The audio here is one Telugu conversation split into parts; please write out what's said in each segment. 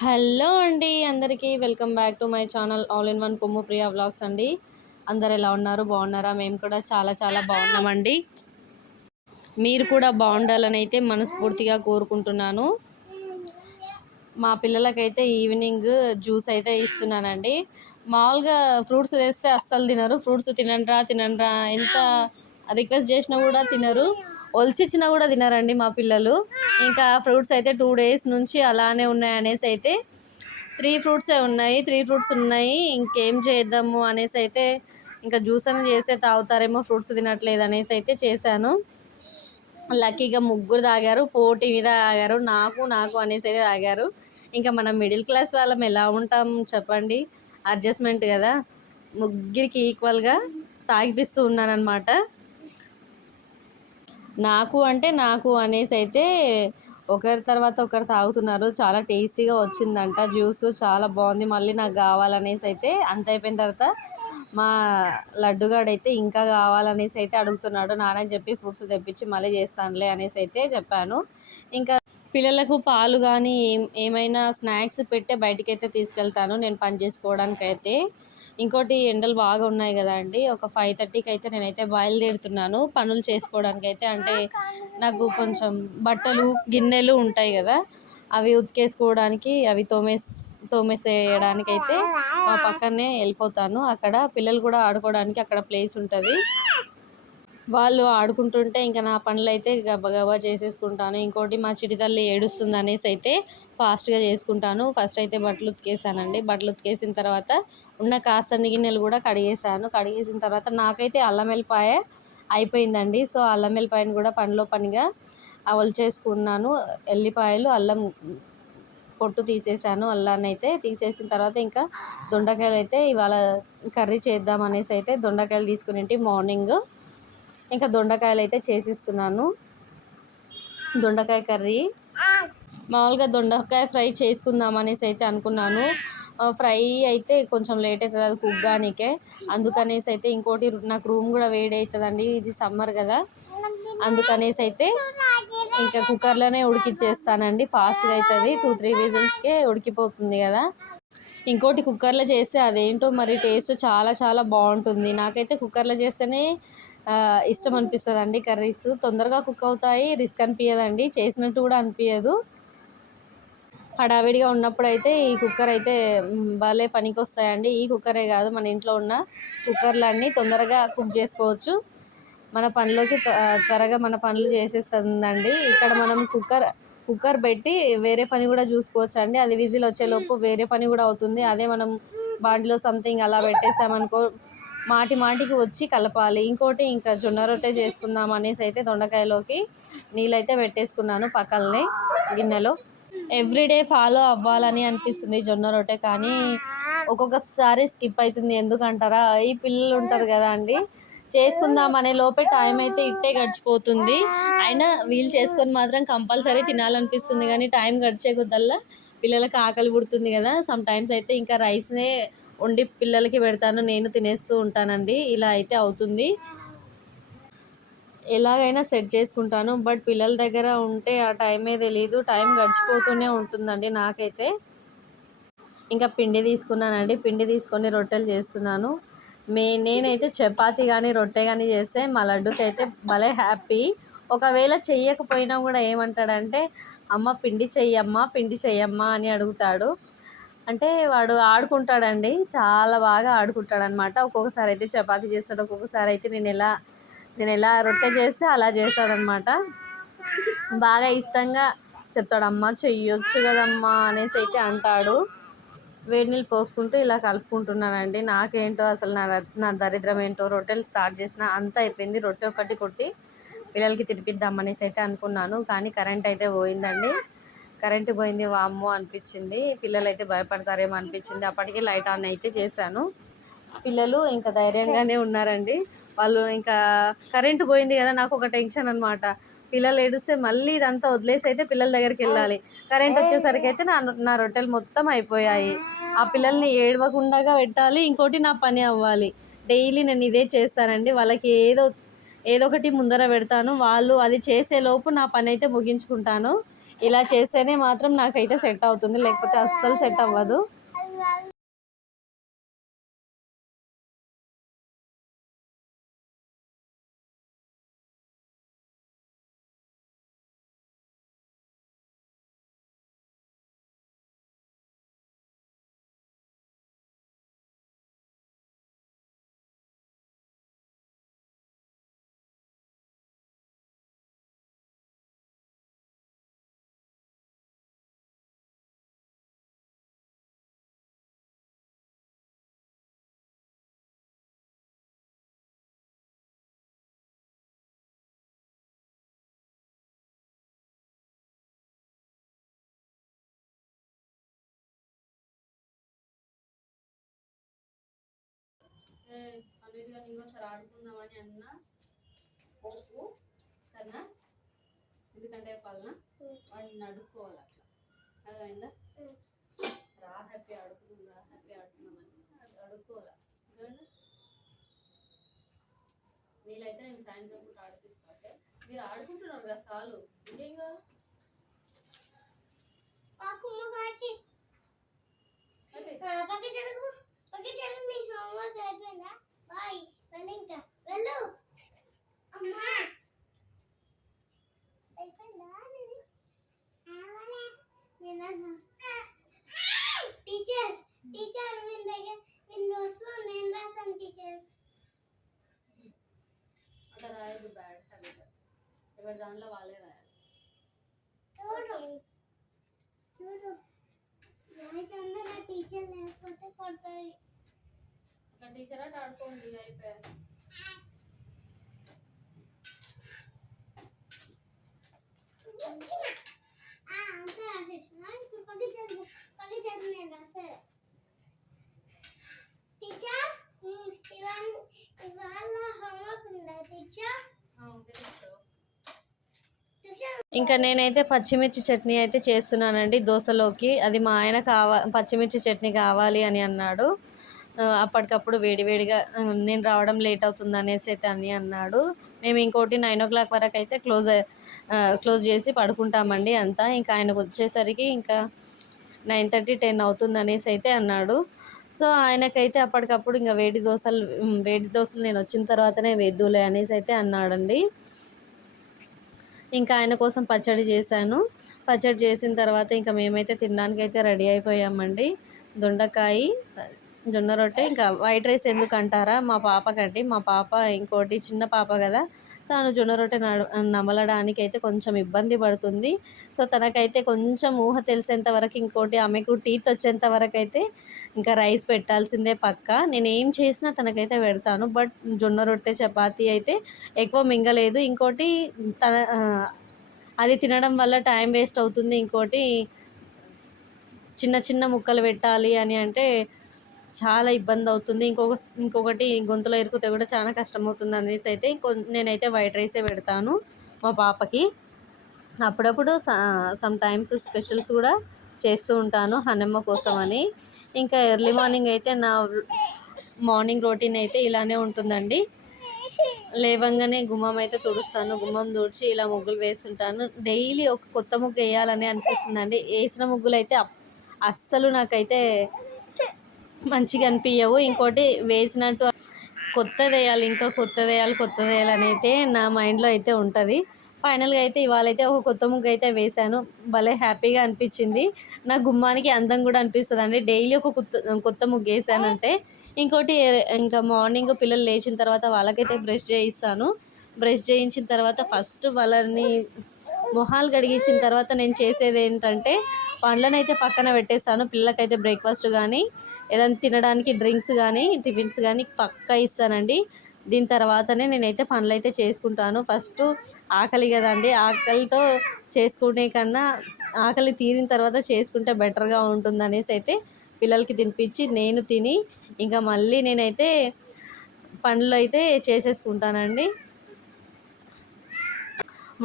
హలో అండి అందరికీ welcome back to my channel all in one Kommu Priya vlogs అండి. అందరు ఎలా ఉన్నారు? బాగున్నారా? మేము కూడా చాలా చాలా బాగున్నామండి. మీరు కూడా బాగుండాలని అయితే మనస్ఫూర్తిగా కోరుకుంటున్నాను. మా పిల్లలకైతే ఈవినింగ్ జ్యూస్ అయితే ఇస్తున్నానండి. మామూలుగా ఫ్రూట్స్ వేస్తే అస్సలు తినరు. ఫ్రూట్స్ తినండ్రా తినండ్రా ఎంత రిక్వెస్ట్ చేసినా కూడా తినరు. ఒలిచిచ్చినా కూడా తినరండి మా పిల్లలు. ఇంకా ఫ్రూట్స్ అయితే టూ డేస్ నుంచి అలానే ఉన్నాయి అనేసి అయితే త్రీ ఫ్రూట్సే ఉన్నాయి త్రీ ఫ్రూట్స్ ఉన్నాయి. ఇంకేం చేద్దాము అనేసి అయితే ఇంకా జ్యూస్ అని చేస్తే తాగుతారేమో ఫ్రూట్స్ తినట్లేదు అనేసి అయితే చేశాను. లక్కీగా ముగ్గురు తాగారు పోటీ మీద తాగారు నాకు నాకు అనేసి అయితే తాగారు. ఇంకా మనం మిడిల్ క్లాస్ వాళ్ళం ఎలా ఉంటాం చెప్పండి. అడ్జస్ట్మెంట్ కదా. ముగ్గురికి ఈక్వల్గా తాగిపిస్తూ ఉన్నాను అనమాట నాకు అంటే నాకు అనేసి అయితే ఒకరి తర్వాత ఒకరు తాగుతున్నారు. చాలా టేస్టీగా వచ్చిందంట. జ్యూస్ చాలా బాగుంది. మళ్ళీ నాకు కావాలనేసి అయితే అంత అయిపోయిన తర్వాత మా లడ్డుగాడైతే ఇంకా కావాలనేసి అయితే అడుగుతున్నాడు. నాన్న చెప్పి ఫ్రూట్స్ తెప్పించి మళ్ళీ చేస్తానులే అనేసి అయితే చెప్పాను. ఇంకా పిల్లలకు పాలు కానీ ఏం ఏమైనా స్నాక్స్ పెట్టే బయటికైతే తీసుకెళ్తాను. నేను పని చేసుకోవడానికి అయితే ఇంకోటి ఎండలు బాగా ఉన్నాయి కదా అండి. ఒక ఫైవ్ థర్టీకి అయితే నేనైతే బయలుదేరుతున్నాను పనులు చేసుకోవడానికి అయితే అంటే నాకు కొంచెం బట్టలు గిన్నెలు ఉంటాయి కదా అవి ఉతికేసుకోవడానికి అవి తోమేస్ తోమేసేయడానికి అయితే మా పక్కనే వెళ్ళిపోతాను. అక్కడ పిల్లలు కూడా ఆడుకోవడానికి అక్కడ ప్లేస్ ఉంటుంది. వాళ్ళు ఆడుకుంటుంటే ఇంకా నా పనులు అయితే గబగబా చేసేసుకుంటాను. ఇంకోటి మా చిటి తల్లి ఏడుస్తుంది అనేసి అయితే ఫాస్ట్గా చేసుకుంటాను. ఫస్ట్ అయితే బట్టలు ఉతికేసానండి. బట్టలు ఉతికేసిన తర్వాత ఉన్న కాస్త గిన్నెలు కూడా కడిగేసాను. కడిగేసిన తర్వాత నాకైతే అల్లం వెల్లిపాయ అయిపోయిందండి. సో అల్లం వెల్లిపాయను కూడా పనిలో పనిగా అవలు చేసుకున్నాను. ఎల్లిపాయలు అల్లం పొట్టు తీసేసాను. అల్లాన్ని అయితే తీసేసిన తర్వాత ఇంకా దొండకాయలు అయితే ఇవాళ కర్రీ చేద్దాం అనేసి అయితే దొండకాయలు తీసుకుని మార్నింగ్. ఇంకా దొండకాయలు అయితే చేసిస్తున్నాను. దొండకాయ కర్రీ మామూలుగా దొండకాయ ఫ్రై చేసుకుందాం అనేసి అయితే అనుకున్నాను. ఫ్రై అయితే కొంచెం లేట్ అవుతుంది అది కుగ్గానికే అందుకనేసి అయితే ఇంకోటి నాకు రూమ్ కూడా వేడి అవుతుందండి. ఇది సమ్మర్ కదా. అందుకనేసి అయితే ఇంకా కుక్కర్లోనే ఉడికిచ్చేస్తానండి. ఫాస్ట్గా అవుతుంది. టూ త్రీ విజిల్స్కే ఉడికిపోతుంది కదా. ఇంకోటి కుక్కర్లో చేస్తే అదేంటో మరి టేస్ట్ చాలా చాలా బాగుంటుంది. నాకైతే కుక్కర్లో చేస్తేనే ఇష్టం అనిపిస్తుంది అండి కర్రీస్. తొందరగా కుక్ అవుతాయి రిస్క్ అనిపించదండి చేసినట్టు కూడా అనిపించదు హడావిడిగా ఉన్నప్పుడు అయితే ఈ కుక్కర్ అయితే భలే పనికి వస్తాయండి ఈ కుక్కరే కాదు మన ఇంట్లో ఉన్న కుక్కర్లన్నీ తొందరగా కుక్ చేసుకోవచ్చు. మన పనిలోకి త్వరగా మన పనులు చేసేస్తుందండి. ఇక్కడ మనం కుక్కర్ కుక్కర్ పెట్టి వేరే పని కూడా చూసుకోవచ్చు అండి అది విజిల్ వచ్చేలోపు వేరే పని కూడా అవుతుంది. అదే మనం బాండిలో సంథింగ్ అలా పెట్టేసామనుకో మాటి మాటికి వచ్చి కలపాలి. ఇంకోటి ఇంకా జొన్న రొట్టె చేసుకుందాం అనేసి అయితే దొండకాయలోకి నీళ్ళైతే పెట్టేసుకున్నాను పక్కలనే గిన్నెలో. ఎవ్రీడే ఫాలో అవ్వాలని అనిపిస్తుంది జొన్న రొట్టె కానీ ఒక్కొక్కసారి స్కిప్ అవుతుంది ఎందుకంటారా? ఈ పిల్లలు ఉంటారు కదా అండి. చేసుకుందాం అనే లోపే టైం అయితే ఇట్టే గడిచిపోతుంది. అయినా వీళ్ళు చేసుకొని మాత్రం కంపల్సరీ తినాలనిపిస్తుంది కానీ టైం గడిచే కొద్దల్లా పిల్లలకి ఆకలి పుడుతుంది కదా. సమ్ టైమ్స్ అయితే ఇంకా రైస్నే వండి పిల్లలకి పెడతాను నేను తినేస్తూ ఉంటానండి. ఇలా అయితే అవుతుంది. ఎలాగైనా సెట్ చేసుకుంటాను. బట్ పిల్లల దగ్గర ఉంటే ఆ టైమే తెలీదు. టైం గడిచిపోతూనే ఉంటుందండి నాకైతే. ఇంకా పిండి తీసుకున్నానండి. పిండి తీసుకొని రొట్టెలు చేస్తున్నాను. మే నేనైతే చపాతి కానీ రొట్టె కానీ చేస్తే మా లడ్డుకి అయితే భలే హ్యాపీ. ఒకవేళ చెయ్యకపోయినా కూడా ఏమంటాడంటే అమ్మ పిండి చెయ్యమ్మా పిండి చెయ్యమ్మా అని అడుగుతాడు. అంటే వాడు ఆడుకుంటాడండి. చాలా బాగా ఆడుకుంటాడనమాట ఒక్కొక్కసారి అయితే చపాతి చేస్తాడు. ఒక్కొక్కసారి అయితే నేను ఎలా నేను ఎలా రొట్టె చేస్తే అలా చేస్తాడనమాట. బాగా ఇష్టంగా చెప్తాడమ్మా చెయ్యొచ్చు కదమ్మా అనేసి అయితే అంటాడు. వేడి నీళ్ళు పోసుకుంటూ ఇలా కలుపుకుంటున్నానండి. నాకేంటో అసలు నా నా దరిద్రం ఏంటో రొట్టెలు స్టార్ట్ చేసిన అంత అయిపోయింది. రొట్టె ఒకటి కొట్టి పిల్లలకి తినిపిద్దామనేసి అయితే అనుకున్నాను. కానీ కరెంట్ అయితే పోయిందండి. కరెంటు పోయింది వామ్మో అనిపించింది. పిల్లలు అయితే భయపడతారేమో అనిపించింది. అప్పటికే లైట్ ఆన్ అయితే చేశాను. పిల్లలు ఇంకా ధైర్యంగానే ఉన్నారండి. వాళ్ళు ఇంకా కరెంటు పోయింది కదా నాకు ఒక టెన్షన్ అనమాట పిల్లలు ఏడుస్తే మళ్ళీ ఇదంతా వదిలేసి అయితే పిల్లల దగ్గరికి వెళ్ళాలి. కరెంట్ వచ్చేసరికి అయితే నా నా రొట్టెలు మొత్తం అయిపోయాయి. ఆ పిల్లల్ని ఏడవకుండా పెట్టాలి ఇంకోటి నా పని అవ్వాలి. డైలీ నేను ఇదే చేస్తానండి. వాళ్ళకి ఏదో ఏదో ఒకటి ముందర పెడతాను. వాళ్ళు అది చేసేలోపు నా పని అయితే ముగించుకుంటాను. ఇలా చేస్తేనే మాత్రం నాకైతే సెట్ అవుతుంది. లేకపోతే అస్సలు సెట్ అవ్వదు. అనేది కానీ ఇంకోసారి ఆడుకుందామని అన్న పోకు సరేనా? ఎందుకంటే పల్లన వాడిని అడుక్కోవాలి అట్లా. అర్థమైందా? రా హ్యాపీ ఆడుకుందాం రా హ్యాపీ ఆడుకుందామని అడుక్కోవాలి. వీలైతే నేను సాయంత్రం పూట ఆడిపిస్తా ఓకే? మీరు ఆడుకుంటున్నారు కదా చాలు ఇంకేం కావాలి? హ్యాపీ పక్క చెరుకు పక్క చెరుకు నీ హోంవర్క్ అయిపోయిందా బాయ్ వెళ్ళు ఇంకా వెళ్ళు అమ్మా అయిపోయిందా నీది అవలే నేను టీచర్ టీచర్ విన్ దగ్గర విన్ నోట్స్లో నేను రాసాను టీచర్ అట్లా రాయదు బ్యాడ్ హ్యాబిట్ ఎవరి దాంట్లో వాళ్ళే రాయాలి చూడు చూడు అయితే నా టీచర్ లేకపోతే కొడతాయి అట్లా టీచర్ అట్లా ఆడుకోండి అయిపోయారు. టీచర్ ఇవాళ ఇవాళ హోంవర్క్ ఉందా టీచర్? ఇంకా నేనైతే పచ్చిమిర్చి చట్నీ అయితే చేస్తున్నానండి దోశలోకి. అది మా ఆయన కావా పచ్చిమిర్చి చట్నీ కావాలి అని అన్నాడు. అప్పటికప్పుడు వేడివేడిగా నేను రావడం లేట్ అవుతుంది అనేసి అయితే అని అన్నాడు. మేము ఇంకోటి నైన్ ఓ క్లాక్ వరకు అయితే క్లోజ్ క్లోజ్ చేసి పడుకుంటామండి అంతా. ఇంకా ఆయనకు వచ్చేసరికి ఇంకా నైన్ థర్టీ టెన్ అవుతుంది అనేసి అయితే అన్నాడు. సో ఆయనకైతే అప్పటికప్పుడు ఇంకా వేడి దోశలు వేడి దోశలు నేను వచ్చిన తర్వాతనే వేద్దులే అనేసి అయితే అన్నాడండి. ఇంకా ఆయన కోసం పచ్చడి చేశాను. పచ్చడి చేసిన తర్వాత ఇంకా మేమైతే తినడానికి అయితే రెడీ అయిపోయామండి. దొండకాయ జొన్న రొట్టె ఇంకా వైట్ రైస్ ఎందుకు అంటారా మా పాపకండి. మా పాప ఇంకోటి చిన్న పాప కదా. తాను జొన్న రొట్టె నమలడానికి అయితే కొంచెం ఇబ్బంది పడుతుంది. సో తనకైతే కొంచెం ఊహ తెలిసేంత వరకు ఇంకోటి ఆమెకు టీత్ వచ్చేంత వరకు అయితే ఇంకా రైస్ పెట్టాల్సిందే పక్క. నేను ఏం చేసినా తనకైతే పెడతాను. బట్ జొన్న రొట్టె చపాతీ అయితే ఎక్కువ మింగలేదు. ఇంకోటి తన అది తినడం వల్ల టైం వేస్ట్ అవుతుంది. ఇంకోటి చిన్న చిన్న ముక్కలు పెట్టాలి అని అంటే చాలా ఇబ్బంది అవుతుంది. ఇంకొక ఇంకొకటి గొంతులో ఇరుకుతే కూడా చాలా కష్టం అవుతుంది అనేసి అయితే ఇంకో నేనైతే వైట్ రైసే పెడతాను మా పాపకి. అప్పుడప్పుడు సమ్ టైమ్స్ స్పెషల్స్ కూడా చేస్తూ ఉంటాను హనమ్మ కోసం అని. ఇంకా ఎర్లీ మార్నింగ్ అయితే నా మార్నింగ్ రొటీన్ అయితే ఇలానే ఉంటుందండి. లేవంగానే గుమ్మం అయితే తుడుస్తాను. గుమ్మం తుడిచి ఇలా ముగ్గులు వేస్తుంటాను. డైలీ ఒక కొత్త ముగ్గు వేయాలని అనిపిస్తుందండి. వేసిన ముగ్గులు అయితే అప్- అస్సలు నాకైతే మంచిగా అనిపించవు ఇంకోటి వేసినట్టు కొత్తది వేయాలి ఇంకా కొత్తది వేయాలి కొత్తది వేయాలి అయితే నా మైండ్లో అయితే ఉంటుంది. ఫైనల్గా అయితే ఇవాళ అయితే ఒక కొత్త ముగ్గు అయితే వేశాను. భలే హ్యాపీగా అనిపించింది. నా గుమ్మానికి అందం కూడా అనిపిస్తుంది అండి డైలీ ఒక కొత్త కొత్త ముగ్గు వేసానంటే ఇంకోటి ఇంకా మార్నింగ్ పిల్లలు లేచిన తర్వాత వాళ్ళకైతే బ్రష్ చేయిస్తాను. బ్రష్ చేయించిన తర్వాత ఫస్ట్ వాళ్ళని మొహాలు కడిగించిన తర్వాత నేను చేసేది ఏంటంటే పండ్లను అయితే పక్కన పెట్టేస్తాను. పిల్లలకైతే బ్రేక్ఫాస్ట్ కానీ ఏదైనా తినడానికి డ్రింక్స్ కానీ టిఫిన్స్ కానీ పక్కా ఇస్తానండి. దీని తర్వాతనే నేనైతే పనులు అయితే చేసుకుంటాను. ఫస్ట్ ఆకలి కదండి. ఆకలితో చేసుకునే కన్నా ఆకలి తీరిన తర్వాత చేసుకుంటే బెటర్గా ఉంటుంది అనేసి అయితే పిల్లలకి తినిపించి నేను తిని ఇంకా మళ్ళీ నేనైతే పనులు అయితే చేసేసుకుంటానండి.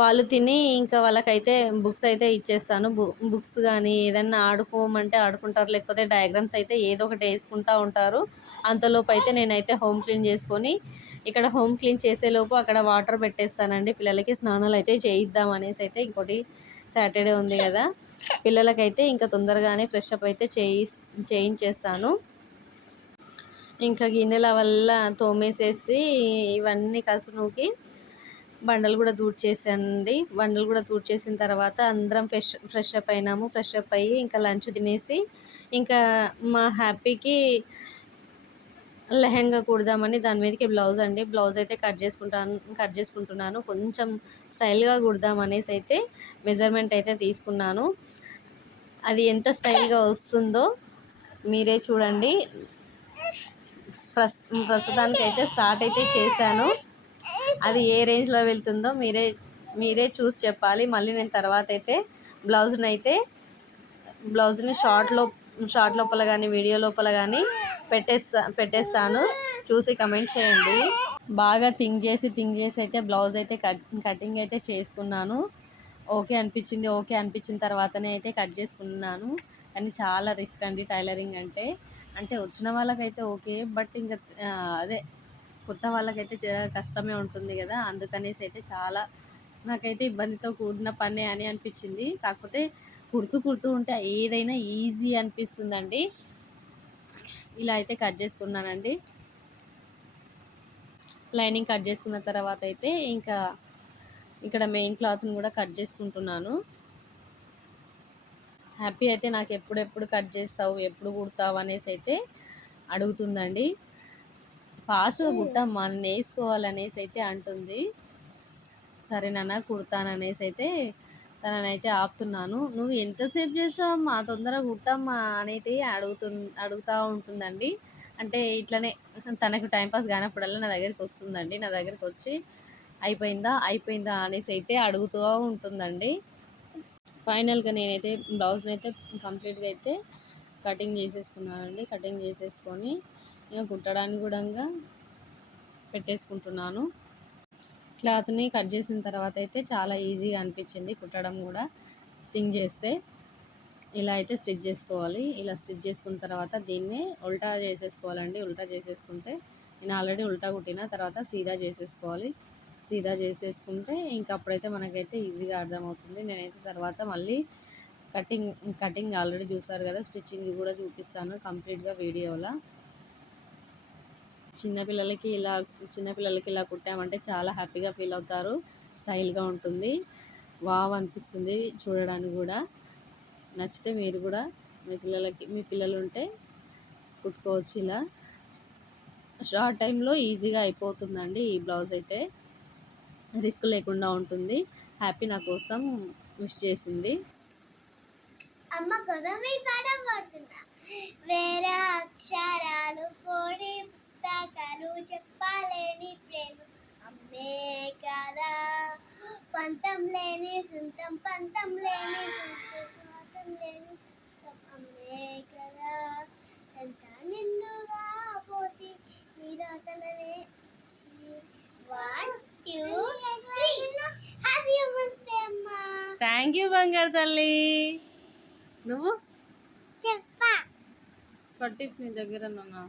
వాళ్ళు తిని ఇంకా వాళ్ళకైతే బుక్స్ అయితే ఇచ్చేస్తాను. బు బుక్స్ కానీ ఏదన్నా ఆడుకోమంటే ఆడుకుంటారు. లేకపోతే డయాగ్రామ్స్ అయితే ఏదో ఒకటి వేసుకుంటూ ఉంటారు. అంతలోపు అయితే నేనైతే హోమ్ క్లీన్ చేసుకొని ఇక్కడ హోమ్ క్లీన్ చేసేలోపు అక్కడ వాటర్ పెట్టేస్తానండి. పిల్లలకి స్నానాలు అయితే చేయిద్దాం అనేసి అయితే ఇంకోటి సాటర్డే ఉంది కదా. పిల్లలకైతే ఇంకా తొందరగానే ఫ్రెష్ అప్ అయితే చేయి చేయించేస్తాను. ఇంకా గిన్నెల వల్ల తోమేసేసి ఇవన్నీ కసునుకి బండలు కూడా దూడ్చేసండి బండలు కూడా దూడ్చేసిన తర్వాత అందరం ఫ్రెష్ ఫ్రెష్ అప్ అయినాము. ఫ్రెష్ అప్ అయ్యి ఇంకా లంచ్ తినేసి ఇంకా మా హ్యాపీకి లెహంగా కుడదామని దాని మీదకి బ్లౌజ్ అండి. బ్లౌజ్ అయితే కట్ చేసుకుంటాను కట్ చేసుకుంటున్నాను. కొంచెం స్టైల్గా కుడదాం అనేసి అయితే మెజర్మెంట్ అయితే తీసుకున్నాను. అది ఎంత స్టైల్గా వస్తుందో మీరే చూడండి. ప్రస్ ప్రస్తుతానికి అయితే స్టార్ట్ అయితే చేశాను. అది ఏ రేంజ్లో వెళ్తుందో మీరే మీరే చూసి చెప్పాలి. మళ్ళీ నేను తర్వాత అయితే బ్లౌజ్ని అయితే బ్లౌజ్ని షార్ట్లో షార్ట్ లోపల కానీ వీడియో లోపల కానీ పెట్టేస్తా పెట్టేస్తాను. చూసి కమెంట్ చేయండి. బాగా థింక్ చేసి థింక్ చేసి అయితే బ్లౌజ్ అయితే కట్ కటింగ్ అయితే చేసుకున్నాను. ఓకే అనిపించింది ఓకే అనిపించిన తర్వాతనే అయితే కట్ చేసుకున్నాను. కానీ చాలా రిస్క్ అండి టైలరింగ్ అంటే. అంటే వచ్చిన వాళ్ళకైతే ఓకే బట్ ఇంకా అదే కొత్త వాళ్ళకైతే చాలా కష్టమే ఉంటుంది కదా. అందుకనేసి అయితే చాలా నాకైతే ఇబ్బందితో కూడిన పనే అని అనిపించింది. కాకపోతే కుడుతూ కుడుతూ ఉంటే ఏదైనా ఈజీ అనిపిస్తుందండి. ఇలా అయితే కట్ చేసుకున్నానండి. లైనింగ్ కట్ చేసుకున్న తర్వాత అయితే ఇంకా ఇక్కడ మెయిన్ క్లాత్ని కూడా కట్ చేసుకుంటున్నాను. హ్యాపీ అయితే నాకు ఎప్పుడెప్పుడు కట్ చేస్తావు ఎప్పుడు కుడతావు అనేసి అయితే అడుగుతుందండి. ఫాస్ట్గా కుట్టమ్మా నేను వేసుకోవాలనేసి అయితే అంటుంది. సరే నాన్న కుడతాననేసి అయితే తననైతే ఆపుతున్నాను. నువ్వు ఎంతసేపు చేస్తావమ్మా తొందరగా కుట్టమ్మా అనేది అడుగుతు అడుగుతూ ఉంటుందండి. అంటే ఇట్లనే తనకు టైంపాస్ కానప్పుడల్లా నా దగ్గరికి వస్తుందండి. నా దగ్గరికి వచ్చి అయిపోయిందా? అయిపోయిందా? అనేసి అయితే అడుగుతూ ఉంటుందండి. ఫైనల్గా నేనైతే బ్లౌజ్ని అయితే కంప్లీట్గా అయితే కటింగ్ చేసేసుకున్నానండి. కటింగ్ చేసేసుకొని నేను కుట్టడానికి కూడా పెట్టేసుకుంటున్నాను. క్లాత్ని కట్ చేసిన తర్వాత అయితే చాలా ఈజీగా అనిపించింది కుట్టడం కూడా. థింక్ చేస్తే ఇలా అయితే స్టిచ్ చేసుకోవాలి. ఇలా స్టిచ్ చేసుకున్న తర్వాత దీన్ని ఉల్టా చేసేసుకోవాలండి. ఉల్టా చేసేసుకుంటే నేను ఆల్రెడీ ఉల్టా కుట్టిన తర్వాత సీదా చేసేసుకోవాలి. సీదా చేసేసుకుంటే ఇంకా అప్పుడైతే మనకైతే ఈజీగా అర్థమవుతుంది. నేనైతే తర్వాత మళ్ళీ కటింగ్ కటింగ్ ఆల్రెడీ చూసారు కదా స్టిచ్చింగ్ కూడా చూపిస్తాను కంప్లీట్గా వీడియోలో. చిన్నపిల్లలకి ఇలా చిన్నపిల్లలకి ఇలా కుట్టామంటే చాలా హ్యాపీగా ఫీల్ అవుతారు. స్టైల్గా ఉంటుంది. వావ్ అనిపిస్తుంది చూడడానికి కూడా. నచ్చితే మీరు కూడా మీ పిల్లలకి మీ పిల్లలు ఉంటే కుట్టుకోవచ్చు ఇలా. షార్ట్ టైంలో ఈజీగా అయిపోతుందండి ఈ బ్లౌజ్ అయితే. రిస్క్ లేకుండా ఉంటుంది. హ్యాపీ నా కోసం విష్ చేసింది. అమ్మ కోసం వేరే అక్షరాలు కోడి పుస్తకాలు చెప్పలేని ప్రేమ. అమ్మే కదా పంతం లేని సొంతం పంతం లేని సొంతం, లేని అమ్మే కదా ఎంత నిండుగా పోచి నీరాతలనే ఇచ్చి వన్ టూ హ్యాపీ వస్తే అమ్మా? థ్యాంక్ యూ బంగారు తల్లి. నువ్వు? చెప్పా. పట్టిఫ్ నీ దగ్గర నాన్న